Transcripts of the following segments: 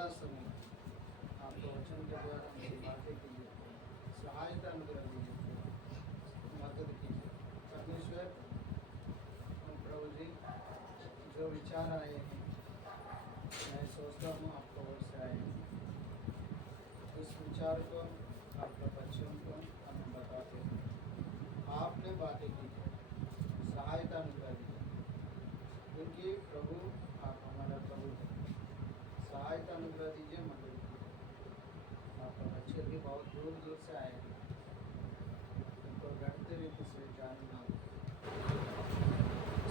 सारा समय आपके वचन के द्वारा मेरी बातें कीजिए, सहायता अनुग्रह दीजिए, मदद कीजिए परमेश्वर। प्रभु जी, जो विचार आए हैं मैं सोचता हूँ आपको ओर से आए हैं, उस विचार को आपके बच्चों को हमें बताते हैं। आपने बातें की है, सहायता अनुग्रह दी, क्योंकि प्रभु आप हमारा प्रभु हैं। सहायता अनुग्रह दीजिए, मदद कीजिए। आपका बच्चे भी बहुत दूर दूर से आए हैं, उनको घटते रीति से जानना,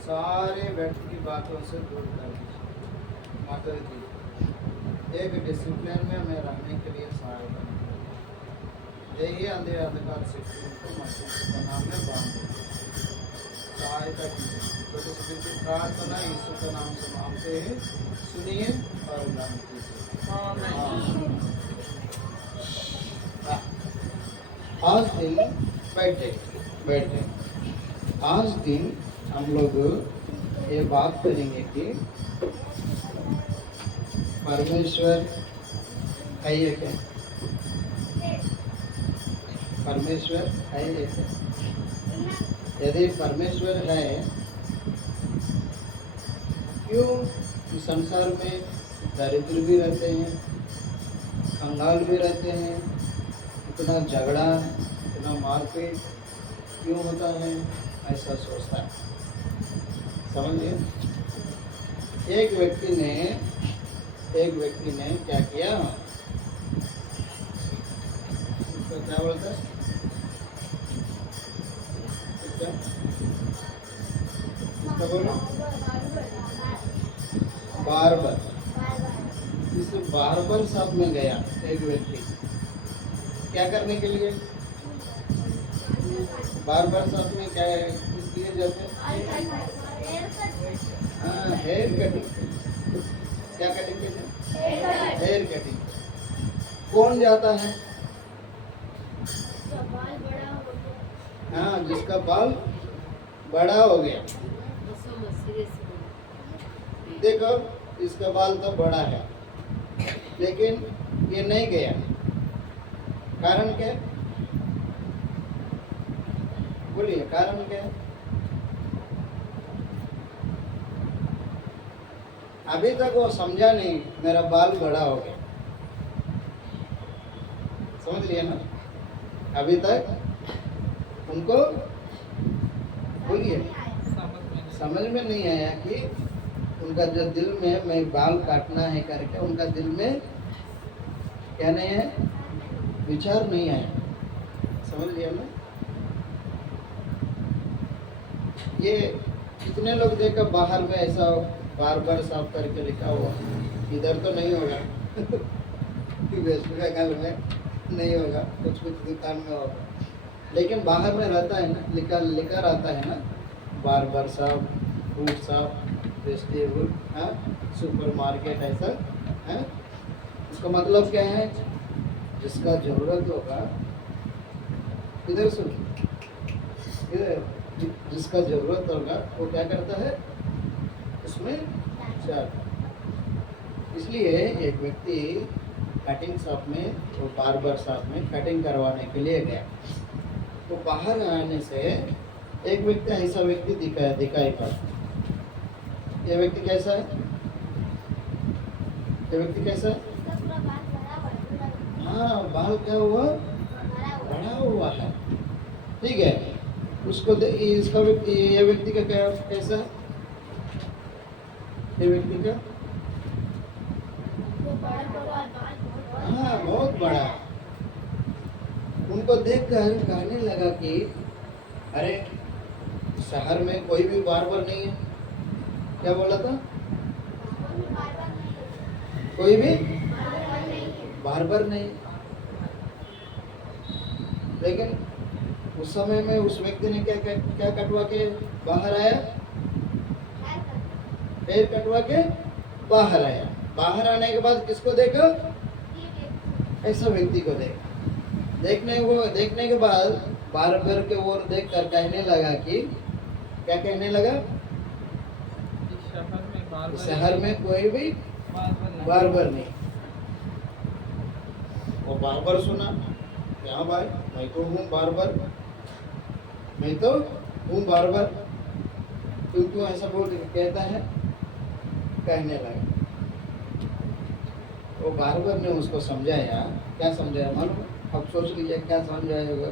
सारे व्यक्ति की बातों से दूर कर दीजिए, मदद दीजिए। एक डिसिप्लिन में हमें रहने के लिए सहायता यही अंधेरे अंधकार से उनको मसीह के नाम में बांध सहायता कीजिए। छोटे से दिल की प्रार्थना यीशु के नाम से मांगते हैं, सुनिए और उल्लास कीजिए। आज दिन बैठे बैठे आज दिन हम लोग ये बात करेंगे कि परमेश्वर है ये क्या? परमेश्वर है ये क्या? यदि परमेश्वर है, क्यों इस संसार में दरिद्र भी रहते हैं, कंगाल भी रहते हैं, इतना झगड़ा, इतना मारपीट क्यों होता है? ऐसा सोचता है। समझिए, एक व्यक्ति ने क्या किया, उसको क्या बोलता है? इसका बोलो बार्बर। इस बार्बर शॉप में गया एक व्यक्ति, क्या करने के लिए? बार्बर शॉप में क्या किस लिए जाते हैं? Hair cutting. क्या कटिंग के लिए? Hair cutting. कौन जाता है? हाँ, जिसका बाल बड़ा हो गया। देखो, इसका बाल तो बड़ा है, लेकिन ये नहीं गया। कारण क्या? बोलिए, कारण क्या है? अभी तक वो समझा नहीं मेरा बाल बड़ा हो गया। समझ लिया ना? अभी तक उनको बोलिए समझ में नहीं आया कि उनका जो दिल में मैं बाल काटना है करके उनका दिल में क्या नहीं है, विचार नहीं आया। समझ लिया ना? ये कितने लोग देखा बाहर में ऐसा बार साफ करके लिखा हुआ, इधर तो नहीं होगा वेस्ट बंगाल में नहीं होगा, कुछ दुकान में होगा, लेकिन बाहर में रहता है ना, लिखा रहता है ना, बार साहब, फ्रूट साहब, वेजिटेबल, सुपर मार्केट, ऐसा है। इसका मतलब क्या है? जिसका जरूरत होगा, इधर सुन, इधर जिसका जरूरत होगा वो क्या करता है, उसमें जाता। इसलिए एक व्यक्ति कटिंग शॉप में, वो बार्बर शॉप में कटिंग करवाने के लिए गया, तो बाहर आने से एक व्यक्ति ऐसा व्यक्ति दिखाई पड़ा। ये व्यक्ति कैसा है? ये व्यक्ति कैसा है? हाँ, बाल क्या हुआ? बड़ा हुआ है। ठीक है, उसको इसका व्यक्ति, ये व्यक्ति का क्या कैसा है? ये व्यक्ति का हाँ, बहुत बड़ा। उनको देखकर कहने लगा कि अरे, शहर में कोई भी बार्बर नहीं है। क्या बोला था? कोई भी बार्बर नहीं। लेकिन उस समय में उस व्यक्ति ने क्या कटवा के बाहर आया? हेयर कटवा के बाहर आया। बाहर आने के बाद किसको देखा? ऐसा व्यक्ति को देखा। देखने के बाद बार्बर के ओर देखकर कहने लगा कि क्या कहने लगा? शहर में कोई भी बार्बर नहीं। वो बार बार सुना, क्या भाई मैं तो हूँ बार बार, मैं तो हूँ बार बार, तू क्यों ऐसा बोल कहता है, कहने लगा। वो बार बार ने उसको समझाया, क्या समझाया मालूम? अब सोच लीजिए क्या समझाया होगा,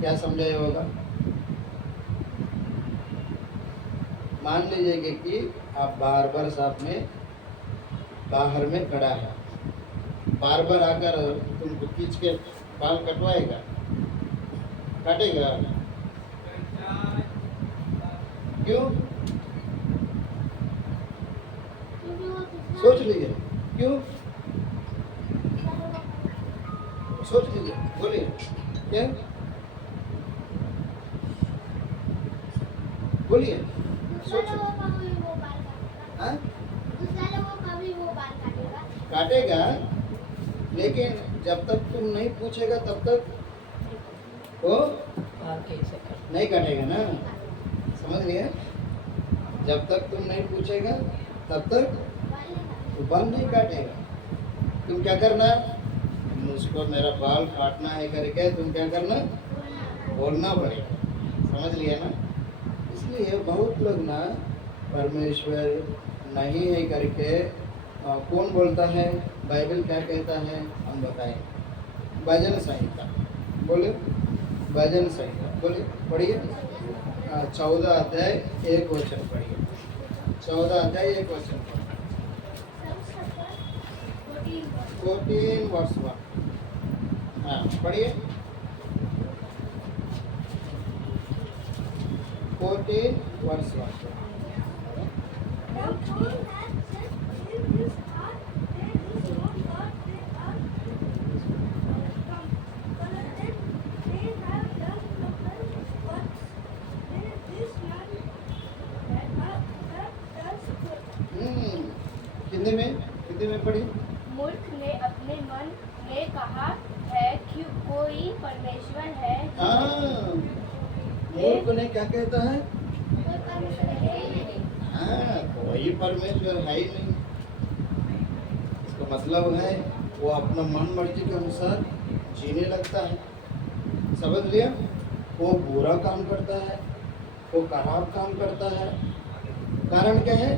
क्या समझाया होगा। मान लीजिए कि आप बार साहब में बाहर में खड़ा है, बार बार आकर तुमको खींच के बाल कटवाएगा, काटेगा? क्यों? सोच लीजिए क्यों, सोच लीजिए, बोलिए क्या, बोलिए सोच। हाँ? काटेगा, लेकिन जब तक तुम नहीं पूछेगा तब तक वो नहीं काटेगा ना, समझ गए? जब तक तुम नहीं पूछेगा तब तक वो बाल नहीं काटेगा। तुम क्या करना, मुझको मेरा बाल काटना है करके तुम क्या करना, बोलना पड़ेगा, समझ लिया ना? इसलिए बहुत लोग ना परमेश्वर नहीं है करके कौन बोलता है, बाइबल क्या कहता है हम बताएं। भजन संहिता, बोले भजन संहिता, बोले पढ़िए 14 अध्याय 1 वचन पढ़िए, 14 अध्याय 1 वचन पढ़िए, 14 वर्ष 1। हाँ पढ़िए, 14 वर्ष 1। हिंदी में पढ़ी। मूर्ख ने अपने मन में कहा है कि कोई परमेश्वर है। मूर्ख ने क्या कहता है, हाँ कोई परमेश्वर है ही नहीं। इसका मतलब है वो अपना मन मर्जी के अनुसार जीने लगता है, समझ लिया? वो बुरा काम करता है, वो खराब काम करता है। कारण क्या है,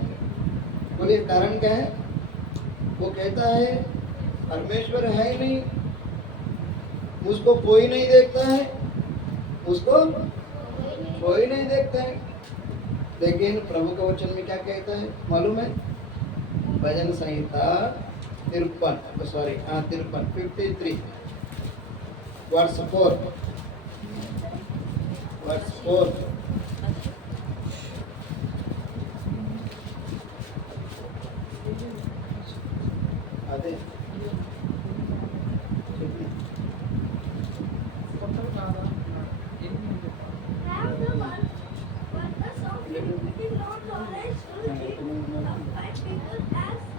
बोलिए कारण क्या है? वो कहता है परमेश्वर है ही नहीं, मुझको कोई नहीं देखता है, मुझको कोई नहीं देखता है। लेकिन प्रभु का वचन में क्या कहता है मालूम है? भजन संहिता 53 वर्ष 4, वर्ष 4। आते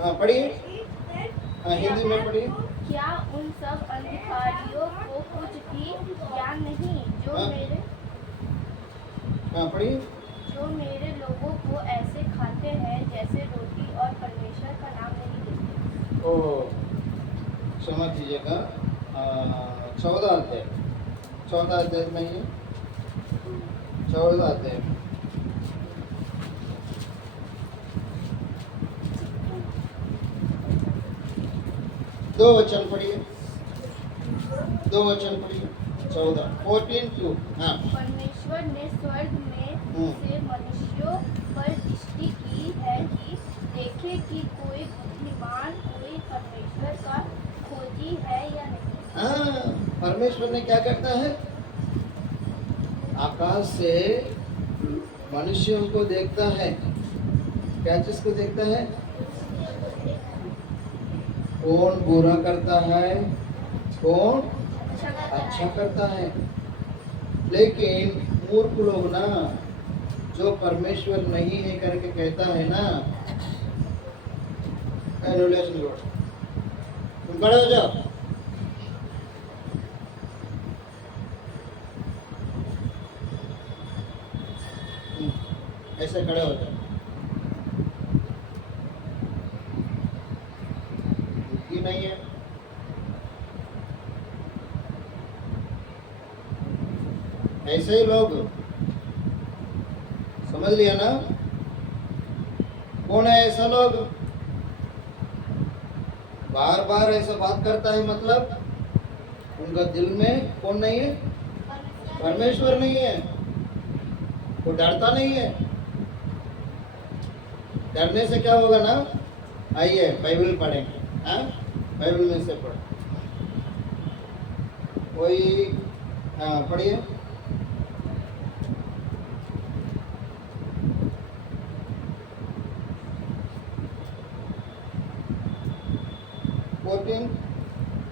हाँ पढ़िए, हाँ हिंदी में पढ़िए। क्या उन सब अधिकारियों को कुछ भी ज्ञान नहीं जो मेरे पढ़िए, जो मेरे लोगों को ऐसे खाते हैं जैसे रोटी और परमेश्वर का नाम नहीं लेते। ओ समझ लीजिएगा, 14 अध्याय में ही 14 अध्याय 2 वचन पढ़िए, 2 वचन पढ़िए, 14:2। हाँ परमेश्वर ने स्वर्ग में से मनुष्यों पर दृष्टि की है कि देखे कि कोई बुद्धिमान, कोई परमेश्वर का खोजी है या नहीं। हाँ परमेश्वर ने क्या करता है, आकाश से मनुष्यों को देखता है, क्या चीज को देखता है, कौन बुरा करता है, कौन अच्छा करता है। लेकिन मूर्ख लोग ना, जो परमेश्वर नहीं है करके कहता है ना, तुम खड़े हो जाओ, ऐसे खड़े हो जाओ, नहीं है ऐसे ही लोग, समझ लिया ना? कौन है ऐसा लोग? बार बार ऐसा बात करता है, मतलब उनका दिल में कौन नहीं है? परमेश्वर नहीं है। वो डरता नहीं है। डरने से क्या होगा ना? आइए बाइबल पढ़ेंगे। हाँ, बाइबल में से पढ़, कोई पढ़िए।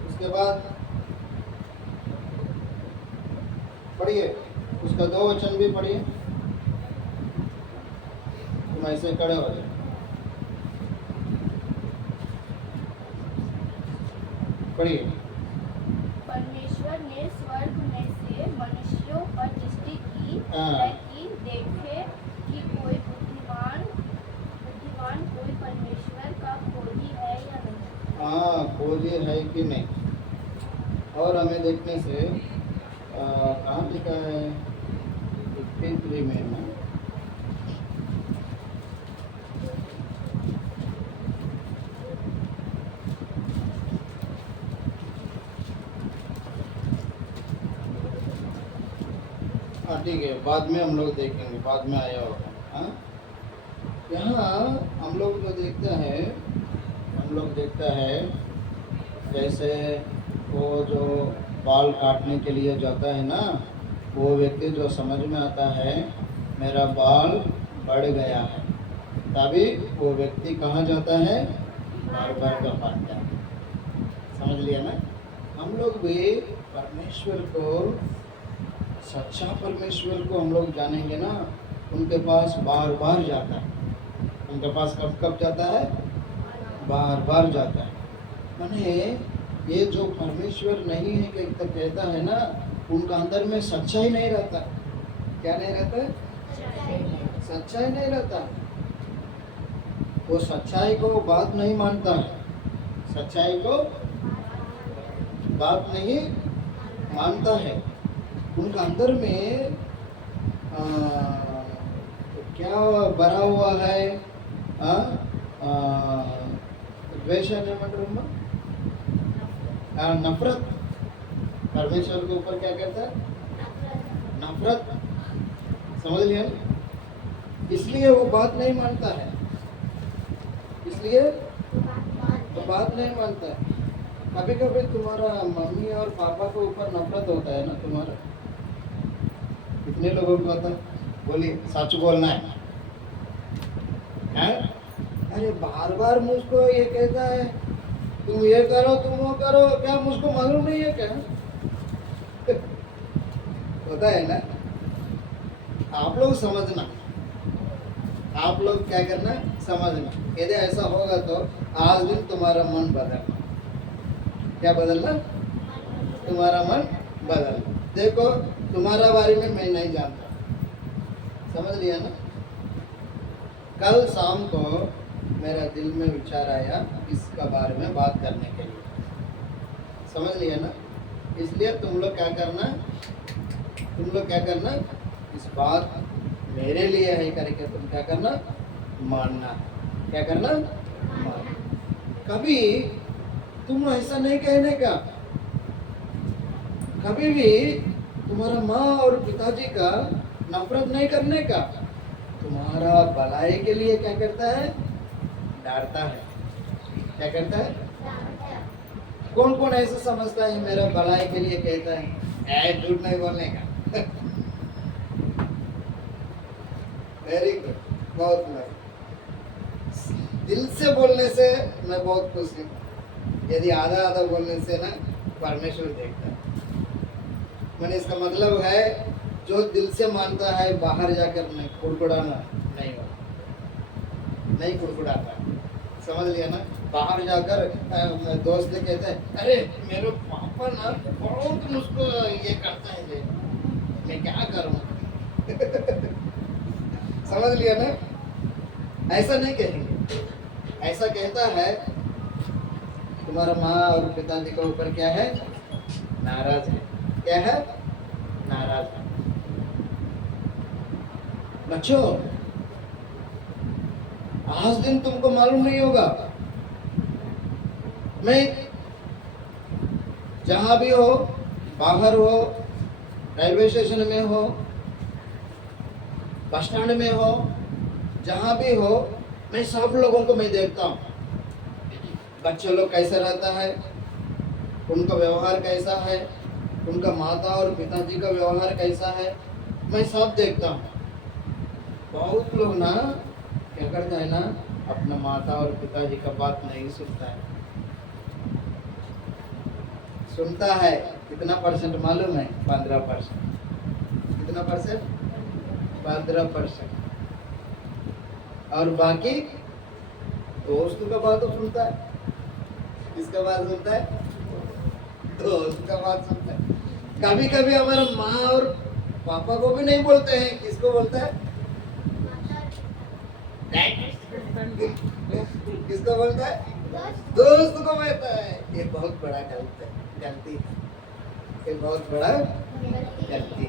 उसके बाद पढ़िए, उसका 2 वचन भी पढ़िए। तुम ऐसे खड़े हो जाए, पढ़िए। परमेश्वर ने स्वर्ग में से मनुष्यों पर दृष्टि की हाँ। है कि देखे कि कोई बुद्धिमान कोई परमेश्वर का खोजी है या नहीं। हाँ, खोजी है कि नहीं। और हमें देखने से कहाँ लिखा है? 53 में ना? हाँ ठीक है, बाद में हम लोग देखेंगे, बाद में आया होगा। हाँ, यहाँ हम लोग जो देखते हैं, हम लोग देखता है जैसे वो जो बाल काटने के लिए जाता है ना, वो व्यक्ति जो समझ में आता है मेरा बाल बढ़ गया है, तभी वो व्यक्ति कहाँ जाता है? बार्बर का पास जाता है। समझ लिया ना? हम लोग भी परमेश्वर को, सच्चा परमेश्वर को हम लोग जानेंगे ना, उनके पास बार बार जाता है। उनके पास कब कब जाता है? बार बार जाता है। माने ये जो परमेश्वर नहीं है कि तो कहता है ना, उनका अंदर में सच्चाई नहीं रहता। क्या नहीं रहता? सच्चाई नहीं रहता। वो सच्चाई को बात नहीं मानता है, सच्चाई को बात नहीं मानता है। उनका अंदर में क्या भरा हुआ है? द्वेष है, नफरत। परमेश्वर के ऊपर क्या कहता है? नफरत। समझ लिया? इसलिए वो बात नहीं मानता है, इसलिए तो बात नहीं मानता है। कभी कभी तुम्हारा मम्मी और पापा के ऊपर नफरत होता है ना तुम्हारा? कितने लोगों को होता है? बोलिए, सच बोलना है। अरे बार बार मुझको ये कहता है तुम ये करो तुम वो करो, क्या मुझको मालूम नहीं है क्या? होता है ना? आप लोग समझना, आप लोग क्या करना? समझना। यदि ऐसा होगा तो आज दिन तुम्हारा मन बदलना। क्या बदलना? तुम्हारा मन बदलना। देखो, तुम्हारा बारे में मैं नहीं जानता, समझ लिया ना? कल शाम को मेरा दिल में विचार आया इसका बारे में बात करने के लिए, समझ लिया ना? इसलिए तुम लोग क्या करना? इस बात मेरे लिए है करके तुम क्या करना? मानना। क्या करना? मानना। कभी तुम ऐसा नहीं कहने का, कभी भी तुम्हारा माँ और पिताजी का नफरत नहीं करने का। तुम्हारा भलाई के लिए क्या करता है? डांटता है। क्या करता है? कौन कौन ऐसा समझता है मेरा भलाई के लिए कहता है? झूठ नहीं बोलने का। वेरी गुड, बहुत बढ़िया। दिल से बोलने से मैं बहुत खुश हूँ। यदि आधा आधा बोलने से ना, परमेश्वर देखता है। मैंने इसका मतलब है जो दिल से मानता है बाहर जाकर नहीं कुड़कुड़ाना नहीं होगा, नहीं कुड़कुड़ाता। समझ लिया ना? बाहर जाकर दोस्त कहते हैं अरे मेरे पापा ना बहुत मुझको ये करता है, मैं क्या करूँ? समझ लिया ना? ऐसा नहीं कहेंगे। ऐसा कहता है तुम्हारा माँ और पिताजी के ऊपर क्या है? नाराज है। क्या है? नाराज है। बच्चों, आज दिन तुमको मालूम नहीं होगा, मैं जहां भी हो, बाहर हो, रेलवे स्टेशन में हो, बस स्टैंड में हो, जहां भी हो, मैं सब लोगों को मैं देखता हूँ। बच्चे लोग कैसे रहता है, उनका व्यवहार कैसा है, उनका माता और पिताजी का व्यवहार कैसा है, मैं सब देखता हूँ। बहुत लोग ना क्या करता है ना, अपना माता और पिताजी का बात नहीं सुनता है। सुनता है कितना परसेंट मालूम है? 15%। कितना परसेंट? 15%। और बाकी दोस्त का बात तो सुनता है। किसका बात सुनता है? दोस्त का बात सुनता है। कभी कभी हमारा माँ और पापा को भी नहीं बोलते हैं, किसको बोलता है? किसको बोलता है? दोस्त को बोलता है। ये बहुत बड़ा गलती, ये बहुत बड़ा गलती।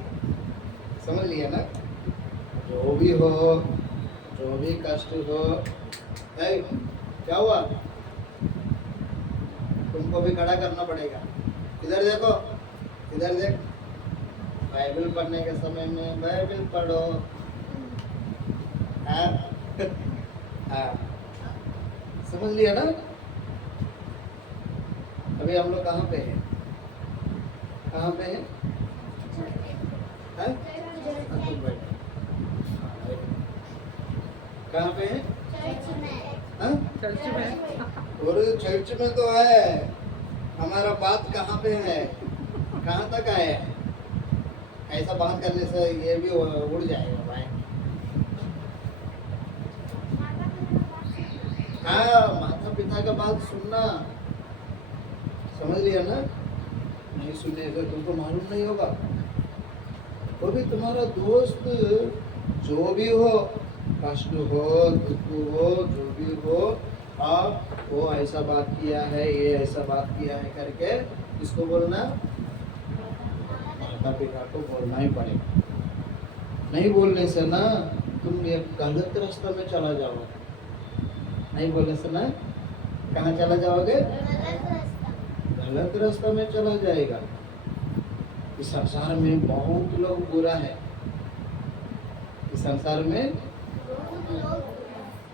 समझ लिया ना? जो भी हो, जो भी कष्ट हो, क्या हुआ? तुमको भी खड़ा करना पड़ेगा। इधर देखो, इधर देख। बाइबल पढ़ने के समय में बाइबल पढ़ो। हाँ? हाँ, समझ लिया ना? अभी हम लोग कहाँ पे हैं? कहाँ पे हैं? हाँ? कहाँ पे हैं? हाँ? चर्च में। और चर्च में तो है, हमारा बात कहाँ पे है? कहाँ तक आया है? ऐसा बात करने से ये भी उड़ जाएगा भाई। हाँ, माता पिता का बात सुनना। समझ लिया ना? नहीं सुने तो तुमको मालूम नहीं होगा। वो भी तुम्हारा दोस्त, जो भी हो, कष्ट हो, दुख हो, जो भी हो, आप वो ऐसा बात किया है, ये ऐसा बात किया है करके इसको बोलना, माता पिता को बोलना ही पड़ेगा। नहीं बोलने से ना तुम एक गलत रास्ता में चला जाओगे। नहीं बोलने से ना कहाँ चला जाओगे? गलत रास्ता में चला जाएगा। इस संसार में बहुत लोग बुरा है। इस संसार में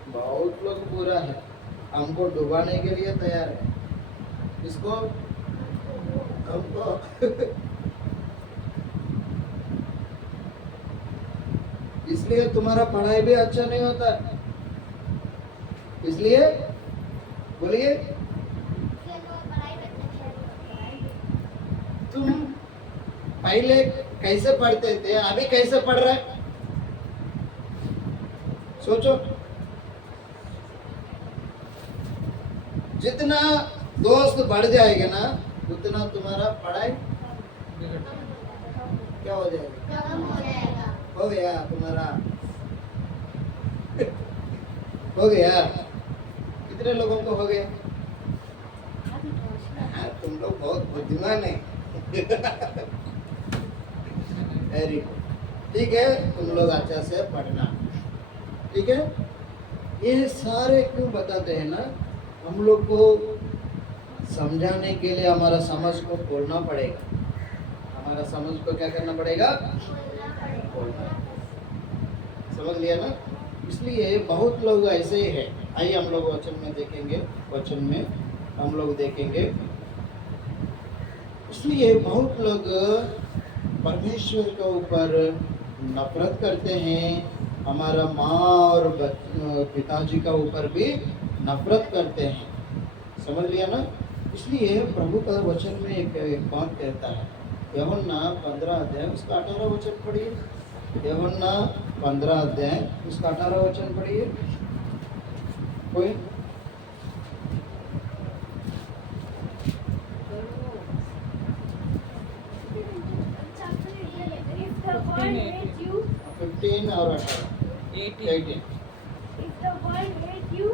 बहुत लोग बुरा है, हमको डुबाने के लिए तैयार है। इसको हमको इसलिए तुम्हारा पढ़ाई भी अच्छा नहीं होता। इसलिए बोलिए, तुम पहले कैसे पढ़ते थे, अभी कैसे पढ़ रहे? सोचो। जितना दोस्त बढ़ जाएगा ना, उतना तुम्हारा पढ़ाई क्या हो जाएगा? हो गया तुम्हारा। हो गया। कितने लोगों को हो गया? हाँ, तुम लोग बहुत बुद्धिमान है। Very good. ठीक है, तुम लोग अच्छा से पढ़ना। ठीक है? ये सारे क्यों बताते हैं ना, हम लोग को समझाने के लिए हमारा समझ को खोलना पड़ेगा। हमारा समझ को क्या करना पड़ेगा? खोलना। समझ लिया ना? इसलिए बहुत लोग ऐसे ही है। आइए हम लोग वचन में देखेंगे, वचन में हम लोग देखेंगे। इसलिए बहुत लोग परमेश्वर के ऊपर नफरत करते हैं, हमारा माँ और पिताजी का ऊपर भी नफरत करते हैं। समझ लिया ना? इसलिए प्रभु का वचन में एक बात कहता है, यूहन्ना 15 अध्याय उसका 18 वचन पढ़िए। यूहन्ना 15 अध्याय उसका 18 वचन पढ़िए। कोई? If 15 और 18 18। the world hates you,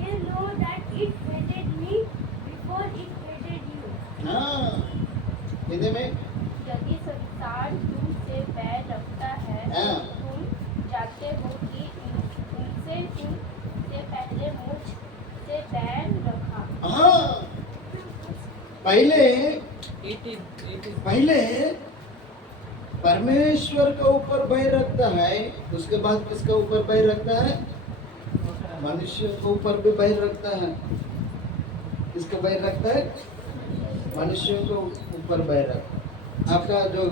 you know that it hated me before it hated you. हाँ, हिंदी में यदि संसार तुमसे बैर रखता है, हाँ। तुम पहले परमेश्वर के ऊपर भय रखता है, उसके बाद किसके ऊपर भय रखता है? मनुष्य के ऊपर भी भय रखता है। किसका भय रखता है? मनुष्य के ऊपर भय रखता है। आपका जो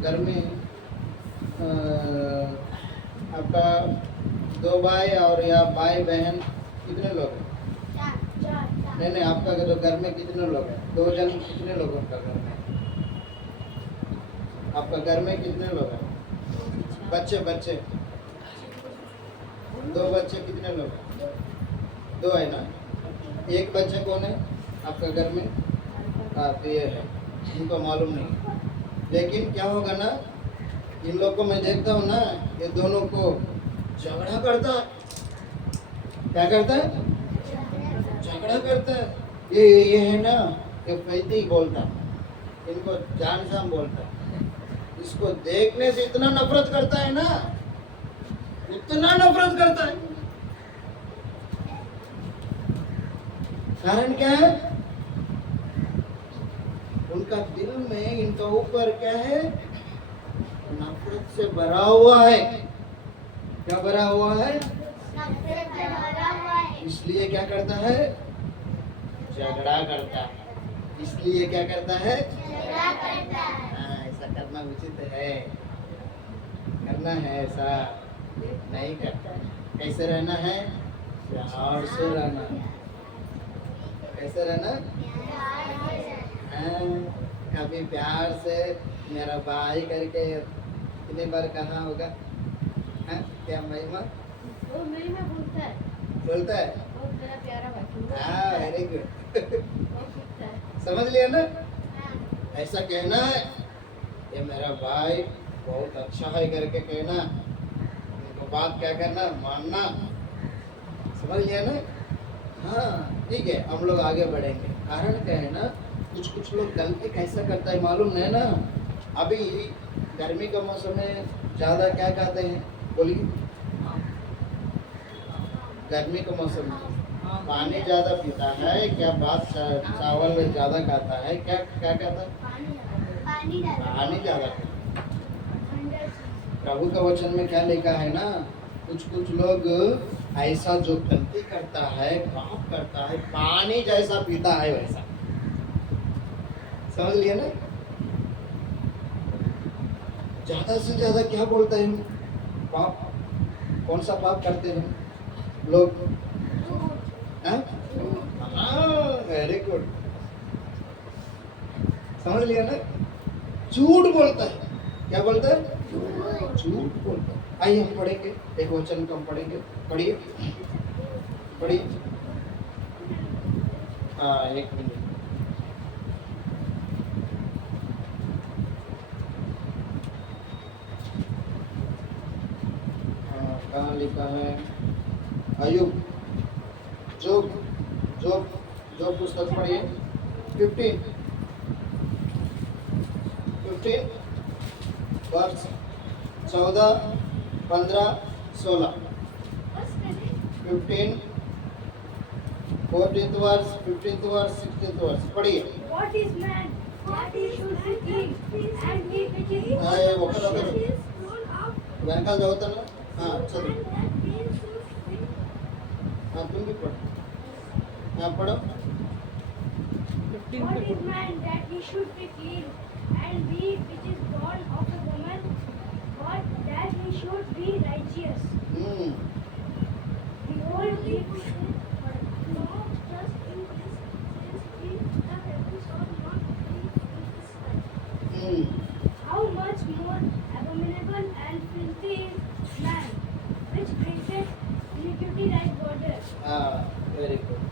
घर में आपका 2 भाई और या भाई बहन कितने लोग हैं? नहीं, आपका जो घर में कितने लोग हैं? 2 जन कितने लोगों का घर में? आपका घर में कितने लोग हैं? बच्चे 2 बच्चे कितने लोग हैं? 2 है ना? एक बच्चा कौन है आपका घर में? तो ये है, इनको मालूम नहीं। लेकिन क्या होगा ना, इन लोग को मैं देखता हूँ ना, ये दोनों को झगड़ा करता है। क्या करता है? झगड़ा करता है। ये है ना, ये पैती बोलता है, इनको जान शाम बोलता है। इसको देखने से इतना नफरत करता है ना, इतना नफरत करता है। कारण क्या है? उनका दिल में इनका ऊपर क्या है? नफरत से भरा हुआ है। क्या भरा हुआ है? इसलिए क्या करता है? झगड़ा करता है। इसलिए क्या करता है? ऐसा करना उचित है, करना है, ऐसा नहीं करता। कैसे रहना है? प्यार से रहना। कैसे रहना? कभी प्यार से मेरा भाई करके कितनी बार कहा होगा? क्या महिमा? वो महिमा बोलता है। बोलता है? बहुत मेरा प्यारा भाई। हाँ, वेरी गुड। वो बोलता है। समझ लिया ना? ऐसा कहना है, ये मेरा भाई बहुत अच्छा है करके कहना, उनको बात क्या करना? मानना। समझ लिया ना? हाँ, ठीक है, हम लोग आगे बढ़ेंगे। कारण क्या है ना, कुछ लोग गलती कैसा करता है मालूम है ना? अभी गर्मी का मौसम में ज़्यादा क्या खाते हैं? बोलिए। गर्मी के मौसम में पानी ज़्यादा पीता है क्या? बात चावल ज़्यादा खाता है क्या? क्या कहता है? पानी ज़्यादा पीता है। प्रभु का वचन में क्या लिखा है ना, कुछ लोग ऐसा जो गलती करता है, पाप करता है, पानी जैसा पीता है वैसा। समझ लिया ना? ज्यादा से ज्यादा क्या बोलते हैं? पाप। कौन सा पाप करते हैं लोग? वेरी गुड, समझ लिया ना? झूठ बोलता है। क्या बोलता है? झूठ बोलता है। आइए हम पढ़ेंगे, एक वचन कम पढ़ेंगे। पढ़िए पढ़िए। हाँ, 1 मिनट। कहाँ लिखा है? अय्यूब, जो पुस्तक पढ़िए। 15 वर्ष 14, 15, 16। 15 14th वर्ष, 15th वर्ष, 16th वर्ष पढ़िए। What is man that he should be clean and he which is full of वेनकाल जाओ ना। हाँ, चलो। and that he should be हाँ, तुम भी पढ़ो। हाँ, पढ़ो। What is man that he should be clean and he which is born of a woman, but that he should be righteous. Behold, he no just in this since he the heavens are not free in his sight. How much more abominable and filthy is man, which drinketh iniquity like water. हाँ, very good.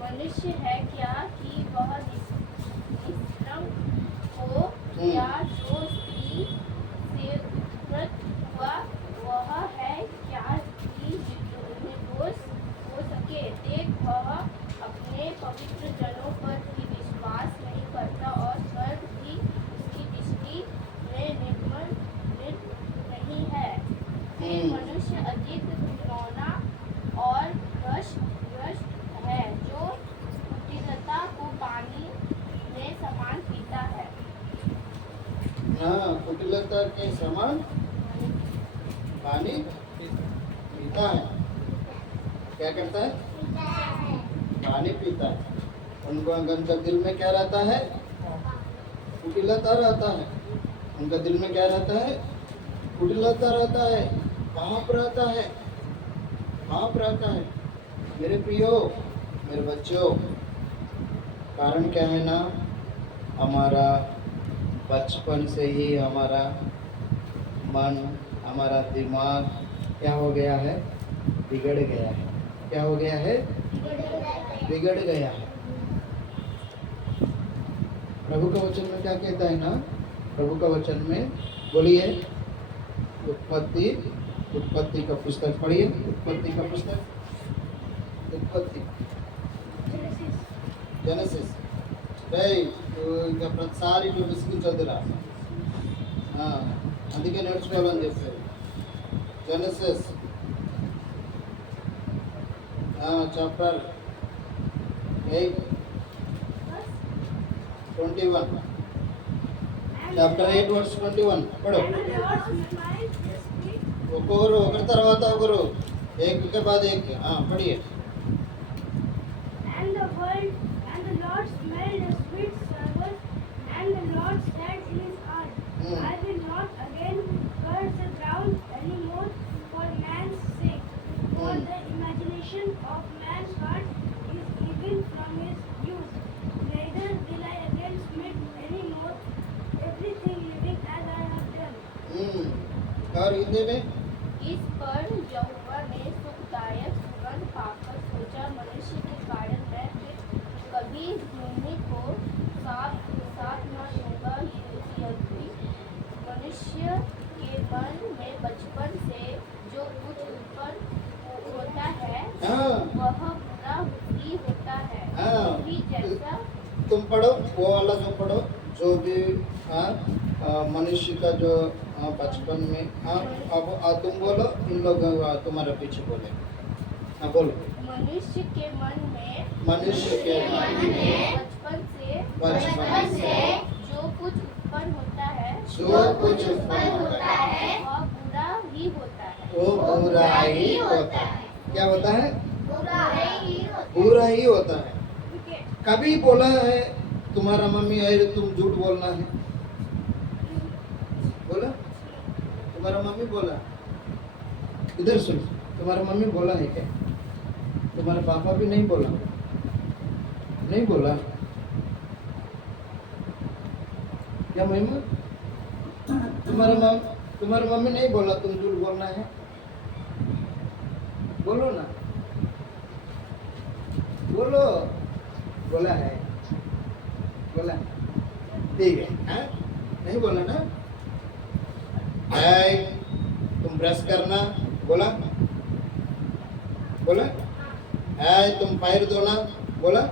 मनुष्य है क्या कि वह निष्कर्म हो, या जो स्त्री से उत्पन्न हुआ वह है क्या कि निर्दोष हो सके। देख, वह अपने पवित्र जनों पर भी विश्वास नहीं करता और स्वर्ग भी उसकी दृष्टि में निर्मल नहीं है। वे मनुष्य अधिक घिनौना और भ्रष्ट है, जो कुटिलता को के समान पानी पीता है। क्या करता है? पानी पीता है। उनका दिल में क्या रहता है? कुटिलता रहता है। उनका दिल में क्या रहता है? कुटिलता रहता है। पाप रहता है। पाप रहता है। मेरे प्रियो, मेरे बच्चों, कारण क्या है ना, हमारा बचपन से ही हमारा मन, हमारा दिमाग क्या हो गया है? बिगड़ गया है। क्या हो गया है? बिगड़ गया है। प्रभु का वचन में क्या कहता है ना? प्रभु का वचन में बोलिए, उत्पत्ति का पुस्तक पढ़िए। उत्पत्ति का पुस्तक, उत्पत्ति, जेनेसिस। ప్రతిసారి ఇట్లా విసిగించొద్దురా. అందుకే నేర్చుకోవాలని చెప్పారు. Genesis chapter 8 21. చాప్టర్ 8 వర్స్ 21 पढ़ो. ఒకరి తర్వాత ఒకరు, एक के बाद एक. पढ़िए. And the world and the Lord smelled a sweet savour, and the Lord said in his heart, I will not again curse the ground anymore for man's sake, for the imagination of man's heart is evil from his youth. Neither will I again smite any more everything living as I have done. और हिंदी में? इस पर यहोवा ने सुखदायक सुगंध पाकर सोचा, मनुष्य के कारण मैं फिर कभी भूमि को साफ न दूंगा, यद्यपि मनुष्य के मन में बचपन से जो कुछ उत्पन्न होता है वह बुरा ही होता है। भी जैसा तुम पढ़ो, वो वाला जो पढ़ो, जो भी मनुष्य का जो बचपन में। अब तुम बोलो, इन लोग तुम्हारे पीछे बोले। बोलो। मनुष्य के मन में बचपन से जो कुछ उत्पन्न होता है वह बुरा ही होता है। वो बुरा ही होता है। क्या होता है? बुरा ही होता है। कभी बोला है तुम्हारा मम्मी है तुम झूठ बोलना है? बोला? तुम्हारा मम्मी बोला? इधर सुन, तुम्हारा मम्मी बोला है क्या? तुम्हारा पापा भी नहीं बोला? नहीं बोला? क्या महिमा? तुम्हारा मम्मी नहीं बोला तुम झूठ बोलना है? बोलो ना, बोलो। बोला है? बोला? ठीक है। नहीं बोला ना? तुम ब्रश करना बोला? बोला? तुम पैर धोना बोला?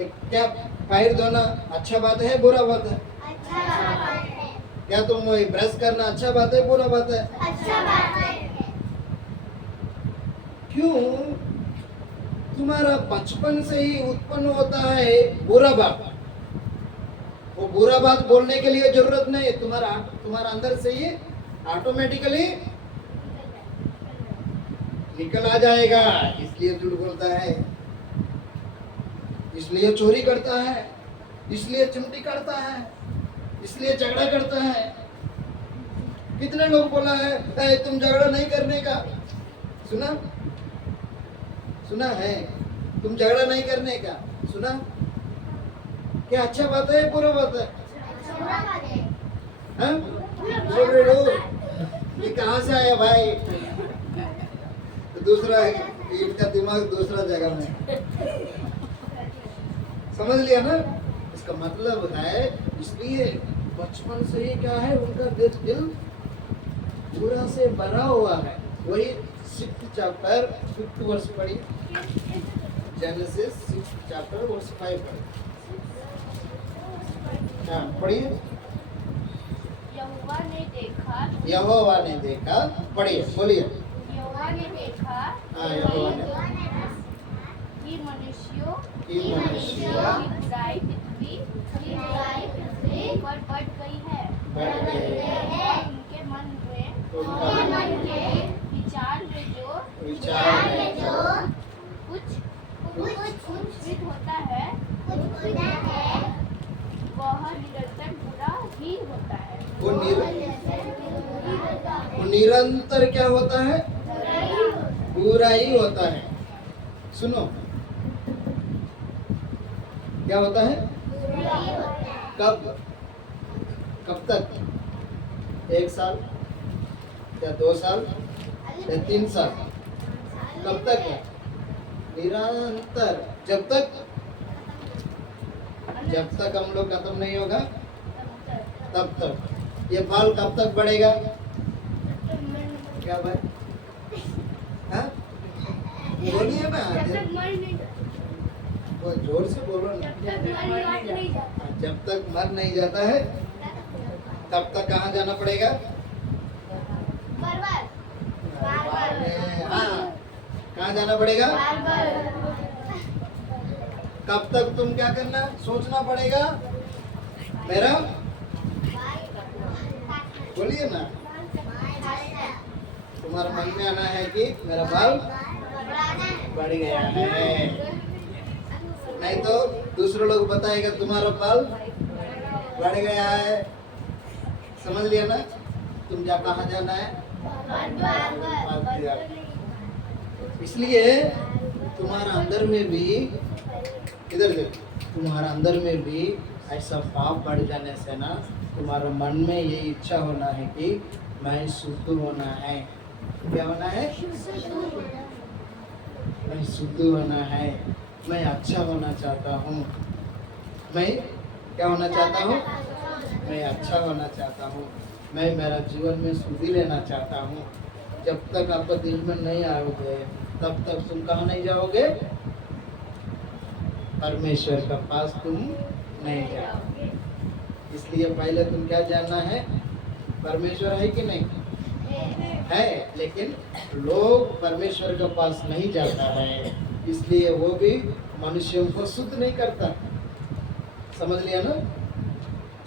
क्या पैर धोना अच्छा बात है बुरा बात है? क्या तुम ब्रश करना अच्छा बात है बुरा बात है? क्यों? तुम्हारा बचपन से ही उत्पन्न होता है बुरा बात। वो बुरा बात बोलने के लिए जरूरत नहीं, तुम्हारा अंदर से ही ऑटोमेटिकली निकल आ जाएगा। इसलिए झूठ बोलता है, इसलिए चोरी करता है, इसलिए चिमटी करता है, इसलिए झगड़ा करता है। कितने लोग बोला है तुम झगड़ा नहीं करने का? सुना है? तुम झगड़ा नहीं करने का सुना? क्या अच्छा बात है बुरा बात है? ये कहाँ से आया भाई? दूसरा इनका दिमाग दूसरा जगह में। समझ लिया ना? इसका मतलब है इसलिए बचपन से ही क्या है उनका दिल बुरा से भरा हुआ है। वही 6th चैप्टर 5th वर्ष पढ़ी। जेनेसिस 6th चैप्टर वर्ष 5 पढ़ी। पढ़िए। यहोवा ने देखा। पढ़िए, बोलिए। यहोवा ने देखा कि मनुष्यों की बुराई पृथ्वी पर बढ़ गई है बढ़ते हैं। उनके मन में उनका विचार में जो कुछ कुछ होता है वह निरंतर बुरा ही होता है। वो निरंतर क्या होता है? बुरा ही होता है। सुनो, क्या होता है? कब तक? 1 साल या 2 साल या 3 साल? कब तक है? निरंतर। जब तक हम लोग खत्म नहीं होगा तब तक। ये बाल कब तक बढ़ेगा? क्या भाई? हाँ? बोलिए ना, वो जोर से बोलो ना। जब तक मर नहीं जाता है तब तक कहाँ जाना पड़ेगा? हाँ, कहाँ जाना पड़ेगा? कब तक तुम क्या करना सोचना पड़ेगा? मेरा बोलिए ना, तुम्हारे मन में आना है कि मेरा बाल बढ़ गया है, नहीं तो दूसरे लोग बताएगा तुम्हारा बाल बढ़ गया है। समझ लिया ना? तुम कहाँ जाना है? इसलिए तुम्हारा अंदर में भी, इधर देखो, तुम्हारा अंदर में भी ऐसा पाप बढ़ जाने से ना तुम्हारा मन में ये इच्छा होना है कि मैं शुद्ध होना है। क्या होना है? मैं शुद्ध होना है, मैं अच्छा होना चाहता हूँ। मैं क्या होना चाहता हूँ? मैं अच्छा होना चाहता हूँ। मैं मेरा जीवन में शुद्धि लेना चाहता हूँ। जब तक आपका दिल में नहीं आओगे तब तक तुम कहाँ नहीं जाओगे? परमेश्वर का पास तुम नहीं जाओगे। इसलिए पहले तुम क्या जानना है? परमेश्वर है कि नहीं है, लेकिन लोग परमेश्वर के पास नहीं जाता है, इसलिए वो भी मनुष्यों को शुद्ध नहीं करता। समझ लिया ना?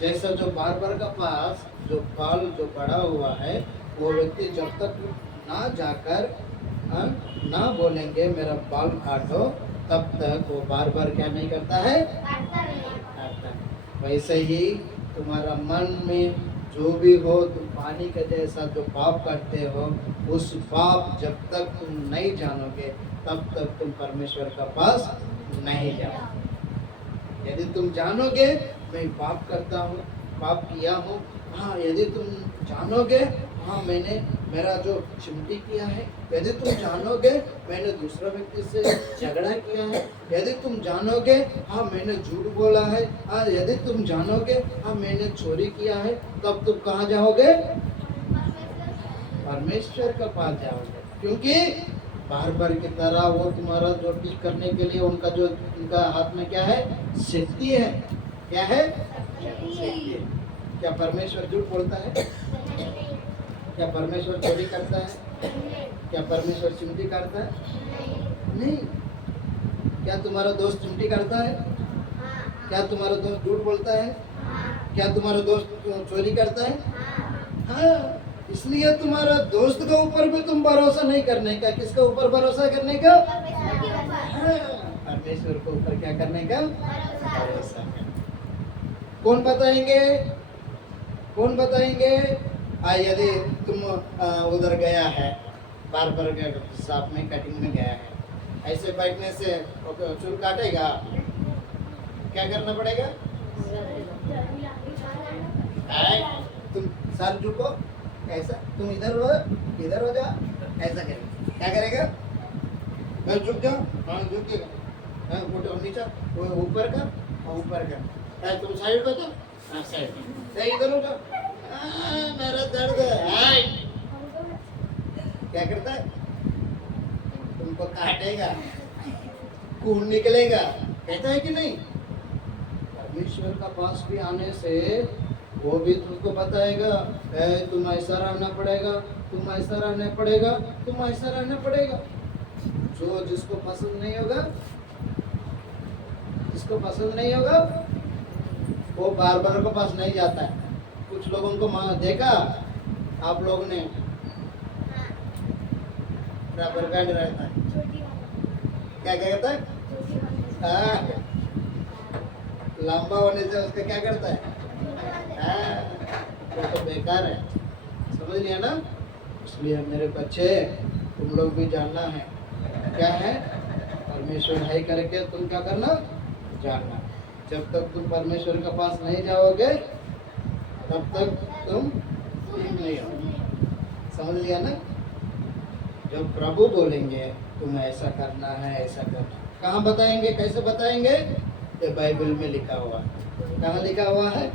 जैसा जो बार्बर का पास जो बाल जो बड़ा हुआ है, वो व्यक्ति जब तक ना जाकर ना बोलेंगे मेरा बाल काटो, तब तक वो बार क्या नहीं करता है? काटता। वैसे ही तुम्हारा मन में जो भी हो, तुम पानी के जैसा जो पाप करते हो, उस पाप जब तक तुम नहीं जानोगे तब तक तुम परमेश्वर का पास नहीं जाओगे। यदि तुम जानोगे मैं पाप करता हूँ, पाप किया हूँ, हाँ, यदि तुम जानोगे हाँ मैंने मेरा जो चिमटी किया है, यदि तुम जानोगे मैंने दूसरा व्यक्ति से झगड़ा किया है, यदि तुम जानोगे हाँ मैंने झूठ बोला है, हाँ यदि तुम जानोगे हाँ मैंने चोरी किया है, तब तुम कहाँ जाओगे? परमेश्वर का पास जाओगे। क्योंकि बार की तरह वो तुम्हारा जो ठीक करने के लिए उनका हाथ में क्या है? शक्ति है। क्या है? शक्ति है। क्या परमेश्वर झूठ बोलता है? क्या परमेश्वर चोरी करता है? क्या परमेश्वर चिमटी काटता है? नहीं। क्या तुम्हारा दोस्त चिमटी काटता है? क्या तुम्हारा दोस्त झूठ बोलता है? क्या तुम्हारा दोस्त चोरी करता है? हाँ। इसलिए तुम्हारा दोस्त के ऊपर भी तुम भरोसा नहीं करने का। किसके ऊपर भरोसा करने का? परमेश्वर के ऊपर क्या करने का? भरोसा। कौन बताएंगे? कौन बताएंगे? यदि तुम उधर गया है, बार्बर के शॉप में कटिंग में गया है, ऐसे बैठने से चूल काटेगा? क्या करना पड़ेगा? तुम सर झुको, ऐसा तुम इधर हो जा, ऐसा करेगा। क्या करेगा? मैं झुक जाओ, हाँ झुकेगा, नीचे ऊपर का, तुम साइड को तो हाँ साइड, इधर हो जाओ, मेरा दर्द है। क्या करता है? तुमको काटेगा, खून निकलेगा, कहता है कि नहीं? परमेश्वर का पास भी आने से वो भी तुमको बताएगा तुम ऐसा रहना पड़ेगा, तुम ऐसा रहना पड़ेगा, तुम ऐसा रहना पड़ेगा। जो जिसको पसंद नहीं होगा, जिसको पसंद नहीं होगा वो बार के पास नहीं जाता है। कुछ लोगों को देखा आप लोगों ने, रबर बैंड रहता है, छोटी वाली, क्या क्या कहता है, छोटी वाली, हाँ, लंबा होने से उसका क्या करता है, वो तो बेकार है, समझ लिया ना। इसलिए मेरे बच्चे तुम लोग भी जानना है क्या है, परमेश्वर है करके तुम क्या करना, जानना। जब तक तुम परमेश्वर के पास नहीं जाओगे तब तक तुम ठीक नहीं हो, समझ लिया ना। जब प्रभु बोलेंगे तुम ऐसा करना है, ऐसा करना, कहाँ बताएंगे, कैसे बताएंगे, ये बाइबल में लिखा हुआ है। कहाँ लिखा हुआ है,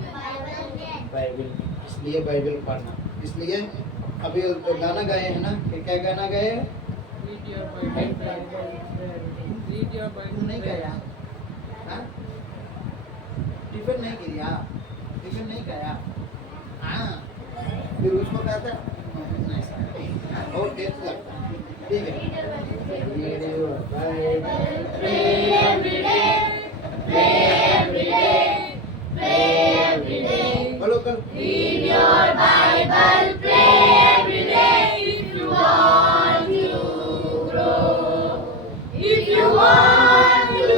बाइबल में। इसलिए बाइबल पढ़ना। इसलिए अभी तो गाना गाए हैं ना, कि क्या गाना गाए हैं, Read your Bible prayer. Read your Bible नहीं prayer. गाया, हाँ? टिफिन नहीं किया, टिफिन नहीं खाया, हाँ, फिर उसको कहता है बहुत टेस्ट लगता है, ठीक है। Read your Bible, Pray every day, pray every day, pray every day. बोलो कल। Read your Bible, pray every day if you want to grow. If you want to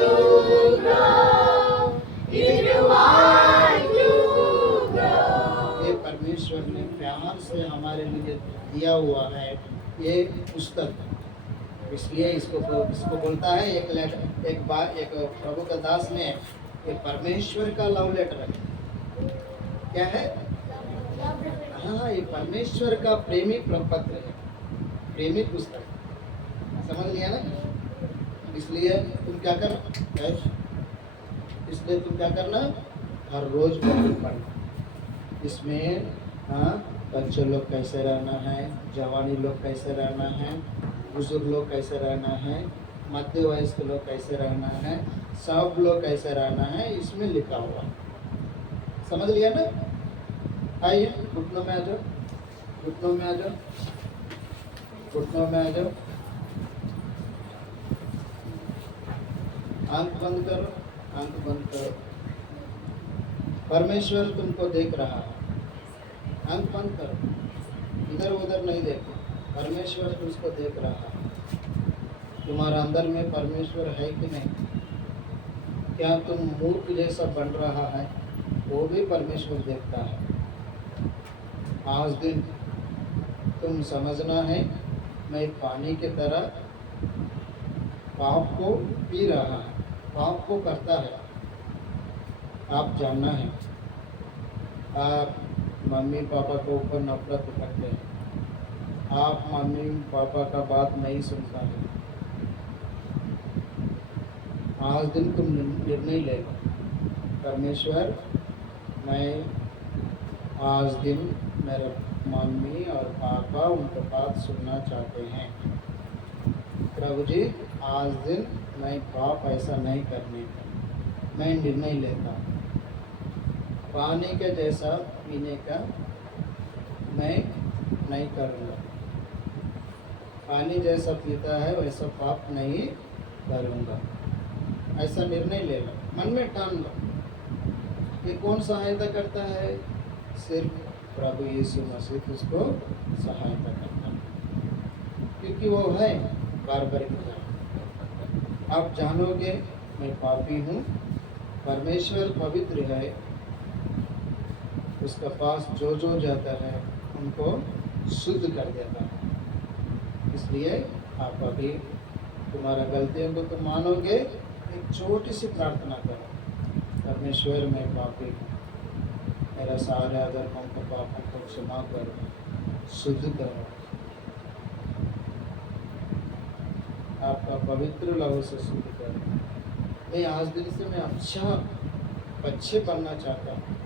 grow. If you want to grow. ये परमेश्वर ने प्यार से हमारे लिए दिया हुआ है ये पुस्तक, इसलिए इसको बोलता है एक लेटर, एक बार एक प्रभु का दास ने ये परमेश्वर का लव लेटर है, क्या है, हाँ, ये परमेश्वर का प्रेमी पत्र है, प्रेमी पुस्तक, समझ लिया ना। इसलिए तुम क्या करना, इसलिए तुम क्या करना, हर रोज बाइबल पढ़ना। इसमें हाँ, बच्चे लोग कैसे रहना है, जवानी लोग कैसे रहना है, बुजुर्ग लोग कैसे रहना है, मध्य वयस्क लोग कैसे रहना है, सब लोग कैसे रहना है, इसमें लिखा हुआ है, समझ लिया ना। आइए घुटनों में आ जाओ, घुटनों में आ जाओ, घुटनों में आ जाओ, आंख बंद करो, आंख बंद करो। परमेश्वर तुमको देख रहा है, आंख बंद करो, इधर उधर नहीं देखो, परमेश्वर तुझको देख रहा है। तुम्हारा अंदर में परमेश्वर है कि नहीं, क्या तुम मूर्ख जैसा बन रहा है, वो भी परमेश्वर देखता है। आज दिन तुम समझना है, मैं पानी की तरह पाप को पी रहा है, पाप को करता है, आप जानना है। आप मम्मी पापा के ऊपर नफरत करते हैं, आप मम्मी पापा का बात नहीं सुनता है। आज दिन तुम निर्णय ले लो, परमेश्वर मैं आज दिन मेरे मम्मी और पापा उनका बात सुनना चाहते हैं। प्रभु जी आज दिन मैं पाप ऐसा नहीं करने का मैं निर्णय लेता हूँ, पानी के जैसा पीने का मैं नहीं करूँगा, पानी जैसा पीता है वैसा पाप नहीं करूँगा, ऐसा निर्णय ले लो, मन में ठान लो। ये कौन सहायता करता है, सिर्फ प्रभु यीशु मसीह उसको सहायता करता है, क्योंकि वो है बारबारी खुदा। आप जानोगे मैं पापी हूँ, परमेश्वर पवित्र है, उसका पास जो जो जाता है उनको शुद्ध कर देता है। इसलिए आप अभी तुम्हारा गलतियों को तुम मानोगे, एक छोटी सी प्रार्थना करो, परमेश्वर मैं पापी हूँ, मेरा सारे अधर्मों को पापों को क्षमा करो, शुद्ध करो, आपका पवित्र लहू से शुद्ध करो। मैं आज दिन से मैं अच्छे बनना चाहता हूँ,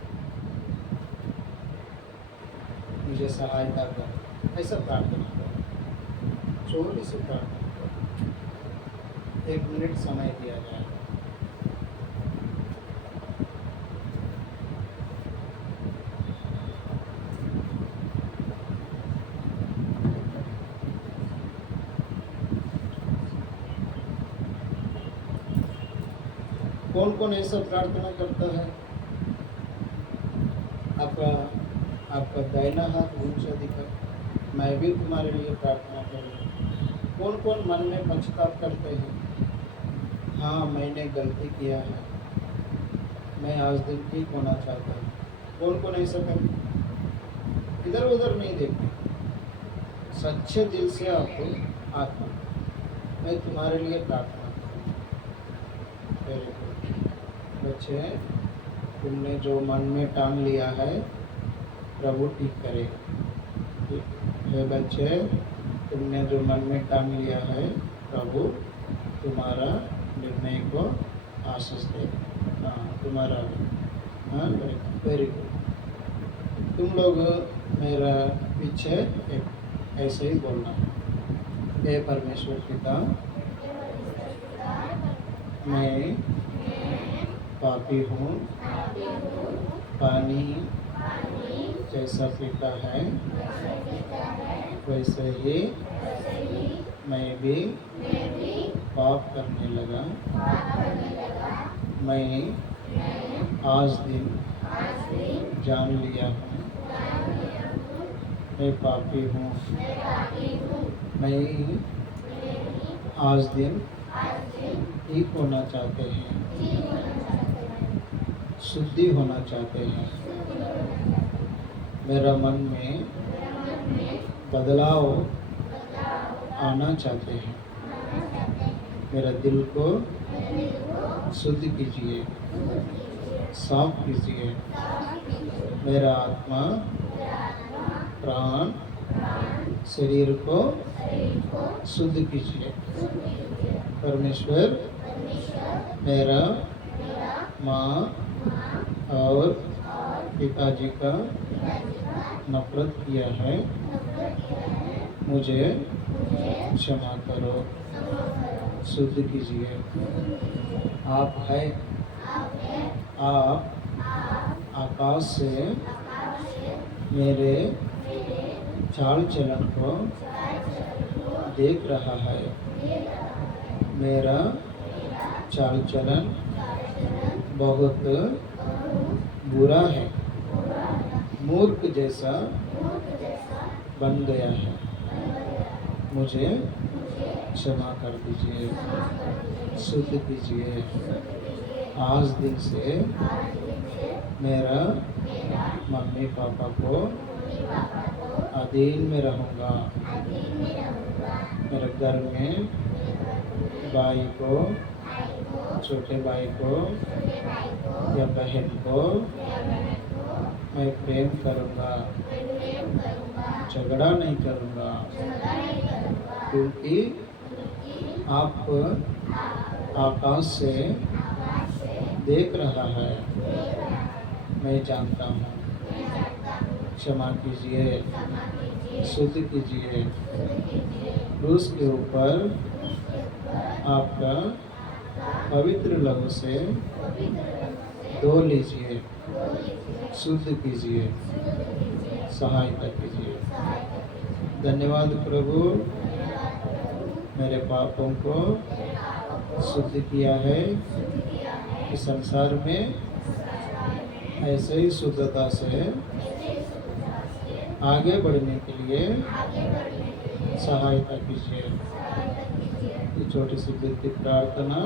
मुझे सहायता करो, ऐसा प्रार्थना करो, छोटी सी प्रार्थना करो, 1 मिनट समय दिया जाए। कौन कौन ऐसा प्रार्थना करता है? आपका आपका दाहिना हाथ ऊंचा दिखा। मैं भी तुम्हारे लिए प्रार्थना करूँ। कौन कौन मन में पछतावा करते हैं? हाँ, मैंने गलती किया है, मैं आज दिन ठीक होना चाहता हूँ। कौन कौन ऐसा कर? इधर उधर नहीं देखते, सच्चे दिल से आपको आत्मा, मैं तुम्हारे लिए प्रार्थना करूँ। वेरी गुड बच्चे, तुमने जो मन में टांग लिया है प्रभु ठीक करेगा। हे बच्चे, तुमने जो मन में टांग लिया है प्रभु तुम्हारा निर्णय को आशीष देगा। हाँ, तुम्हारा। हाँ, वेरी गुड। तुम लोग मेरा पीछे एक ऐसे ही बोलना। हे परमेश्वर पिता, मैं पापी हूँ, पानी जैसा पीता है वैसे ही मैं भी पाप करने लगा। मैं आज दिन जान लिया हूँ मैं पापी हूँ। मैं आज दिन ठीक होना चाहते हैं, शुद्धि होना चाहते हैं। मेरा मन में बदलाव आना चाहते हैं। मेरा दिल को शुद्ध कीजिए, साफ कीजिए। मेरा आत्मा, प्राण, शरीर को शुद्ध कीजिए। परमेश्वर, मेरा माँ और पिताजी का नफरत किया है, मुझे क्षमा करो, शुद्ध कीजिए। आप है, आप आकाश से मेरे चाल चलन को देख रहा है। मेरा चाल चलन बहुत बुरा है, मूर्ख जैसा बन गया है। मुझे क्षमा कर दीजिए, शुद्ध कीजिए। आज दिन से मेरा मम्मी पापा को अधीन में रहूँगा। मेरे घर में भाई को, छोटे भाई को या बहन को मैं प्रेम करूँगा, झगड़ा नहीं करूँगा, क्योंकि आप आकाश से देख रहा है। मैं जानता हूँ। क्षमा कीजिए, शुद्ध कीजिए। क्रूस के ऊपर आपका पवित्र लहू से धो लीजिए, शुद्ध कीजिए, सहायता कीजिए। धन्यवाद प्रभु, मेरे पापों को शुद्ध किया है। इस संसार में ऐसे ही शुद्धता से आगे बढ़ने के लिए सहायता कीजिए। ये छोटी सी विनती प्रार्थना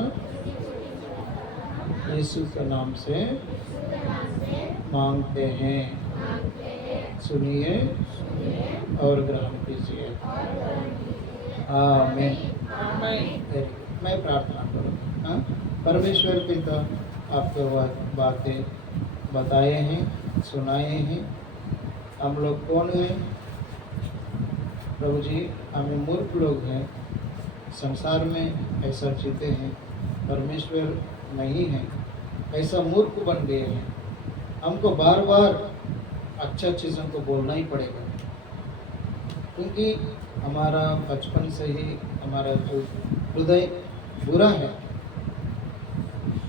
यीशु के नाम से मांगते हैं। सुनिए और ग्रहण कीजिए। आमीन। मैं प्रार्थना करूँ। हाँ, परमेश्वर पिता आपको बातें बताए हैं, सुनाए हैं। हम लोग कौन हैं प्रभु जी? हमें मूर्ख लोग हैं, संसार में ऐसा जीते हैं, परमेश्वर नहीं है, ऐसा मूर्ख बन गए हैं। हमको बार बार अच्छा चीज़ों को बोलना ही पड़ेगा, क्योंकि हमारा बचपन से ही हमारा जो हृदय बुरा है।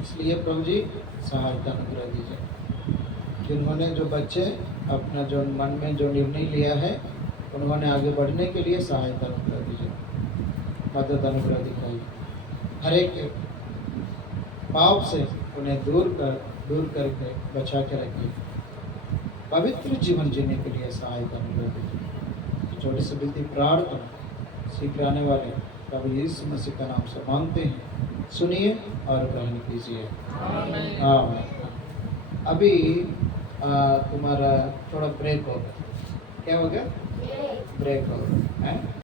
इसलिए प्रभु जी सहायता अनुग्रह दीजिए। जिन्होंने जो बच्चे अपना जो मन में जो निर्णय लिया है, उन्होंने आगे बढ़ने के लिए सहायता अनुग्रह दीजिए, मदद अनुग्रह दिखाइए। हर एक पाप से उन्हें दूर करके बचा के रखिए। पवित्र जीवन जीने के लिए सहायता मिले। छोटी सी विनती प्रार्थना शीघ्र आने वाले प्रभु यीशु मसीह का नाम से मांगते हैं, सुनिए और ग्रहण कीजिए। आमीन। अभी तुम्हारा थोड़ा ब्रेक होगा। क्या होगा? ब्रेक होगा, हैं?